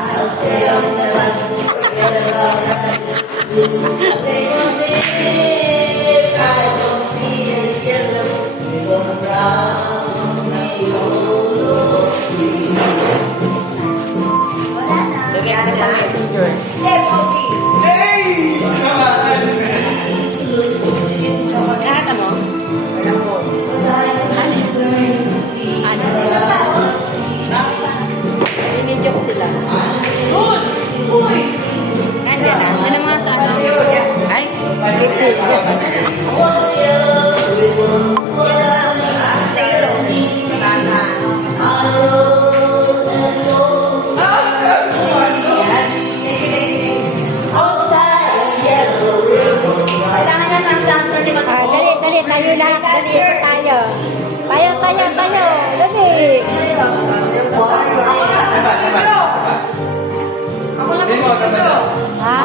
I'll say I'll never forget about us. I don't see the yellow, they go brown, they go Direct sa messenger. Hey, Pogi! Lahat mo? Joke sila. Nandiyan na. Ano mga sa ano? Ay, dali, tayo lahat. Dali, tayo. Tayo. Dali. Ako lang. Ha?